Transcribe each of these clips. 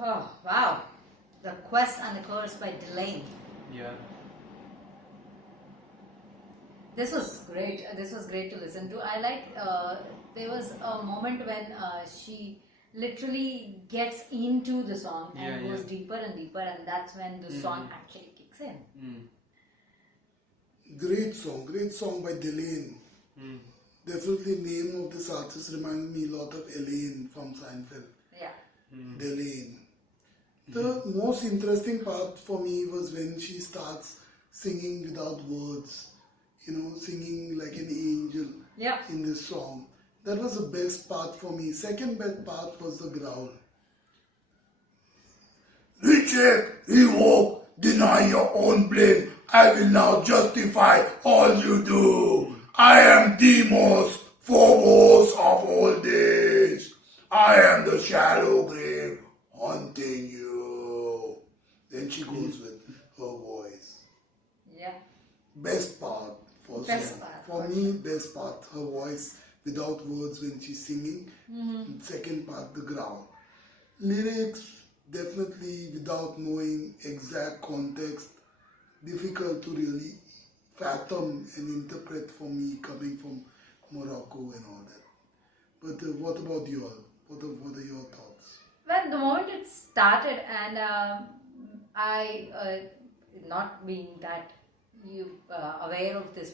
Oh, wow. The Quest and the Curse by DELAIN. Yeah. This was great. This was great to listen to. I like, there was a moment when she literally gets into the song and Yeah, goes yeah. deeper and deeper, and that's when the song actually kicks in. Great song by DELAIN. Definitely name of this artist reminded me a lot of Elaine from Seinfeld. Yeah. DELAIN. The most interesting part for me was when she starts singing without words, singing like an angel Yeah. in this song. That was the best part for me. Second best part was the growl. Reject, revoke, deny your own blame. I will now justify all you do. I am Demos, foremost of all days. I am the shallow grave haunting you. Then she goes with her voice. Yeah. Best part for Best part, for me, best part, her voice without words when she's singing. And second part, the growl. Lyrics, definitely without knowing exact context, difficult to really fathom and interpret for me coming from Morocco and all that. But what about you all? What are your thoughts? Well, the moment it started, and I, not being that aware of this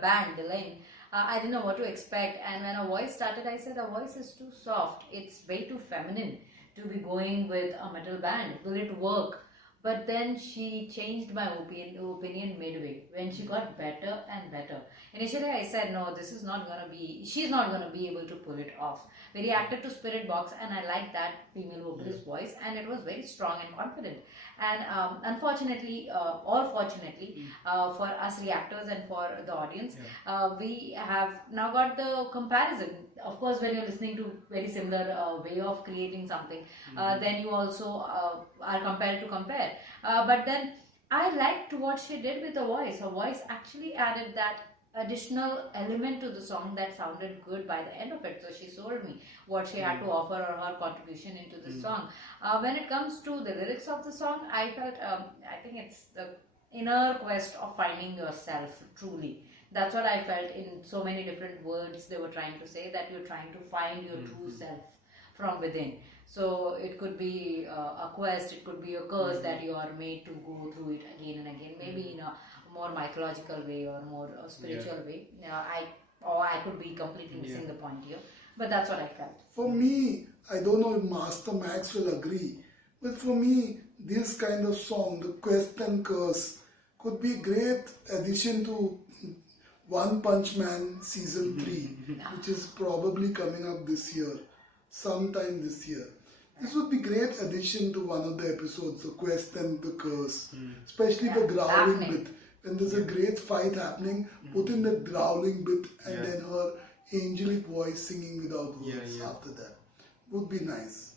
band, DELAIN, I didn't know what to expect. And when her voice started, I said, her voice is too soft. It's way too feminine to be going with a metal band. Will it work? But then she changed my opinion midway when she got better and better. Initially, I said, no, this is not going to be, she's not going to be able to pull it off. We reacted to Spirit Box, and I liked that female vocalist voice, and it was very strong and confident. And unfortunately, or fortunately, for us reactors and for the audience, we have now got the comparison. Of course, when you're listening to very similar way of creating something, then you also are compelled to compare. But then I liked what she did with the voice. Her voice actually added that additional element to the song that sounded good by the end of it. So she sold me what she had to offer or her contribution into the song. When it comes to the lyrics of the song, I felt, I think it's the inner quest of finding yourself truly. That's what I felt in so many different words they were trying to say, that you're trying to find your true self from within. So it could be a quest, it could be a curse that you are made to go through it again and again, maybe in a more mythological way or more spiritual way. I could be completely missing the point here, but that's what I felt. For me, I don't know if Master Max will agree, but for me, this kind of song, the Quest and Curse, could be a great addition to One Punch Man Season 3, which is probably coming up this year, sometime this year. This would be great addition to one of the episodes, the Quest and the Curse, especially the growling bit. When there's a great fight happening, put in that growling bit and then her angelic voice singing without words after that. Would be nice.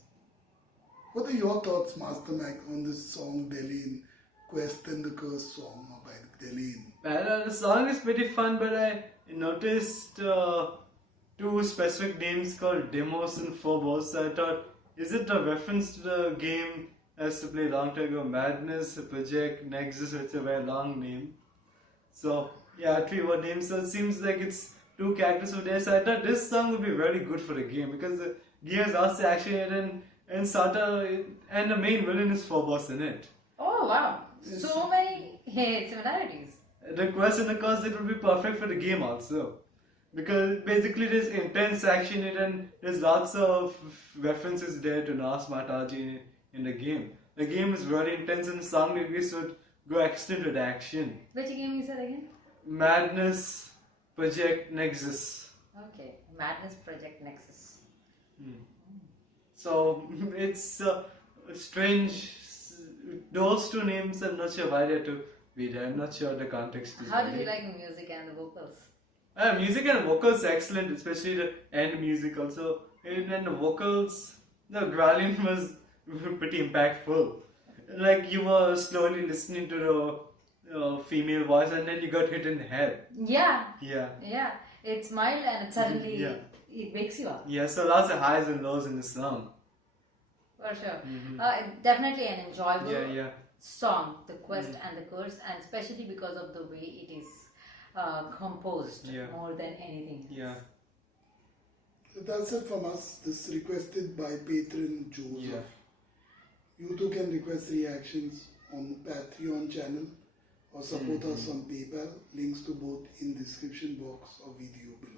What are your thoughts, Master Mac, on this song, DELAIN, Quest and the Curse song by DELAIN? Well, the song is pretty fun, but I noticed two specific names called Demos and Phobos. So I thought, is it a reference to the game I used to play a long time ago, Madness, Project, Nexus, which is a very long name. So, yeah, 3 word names. So it seems like it's 2 characters over there. So I thought this song would be very good for the game, because the game is also action and Sata, and the main villain is Phobos in it. Oh wow, so many similarities. The Quest and the Curse, it would be perfect for the game also, because basically there's intense action in it and there's lots of references there to Norse mythology in the game. The game is very intense and the song lyrics would go extend with action. Which game you said again? Madness Project Nexus. Okay, Madness Project Nexus. So it's strange. Those 2 names, I'm not sure why they took be there. I'm not sure the context is. How did you like the music and the vocals? Music and vocals excellent, especially the end music also. And the vocals, the growling was pretty impactful. Like you were slowly listening to the female voice and then you got hit in the head. Yeah. Yeah. Yeah. It's mild and it suddenly it wakes you up. Yeah, so lots of highs and lows in the song. For sure. Definitely an enjoyable Yeah. song, The Quest and the Curse, and especially because of the way it is composed more than anything else. Yeah. So that's it from us. This requested by patron Joseph. Yeah. You too can request reactions on Patreon channel or support us on PayPal. Links to both in description box or video below.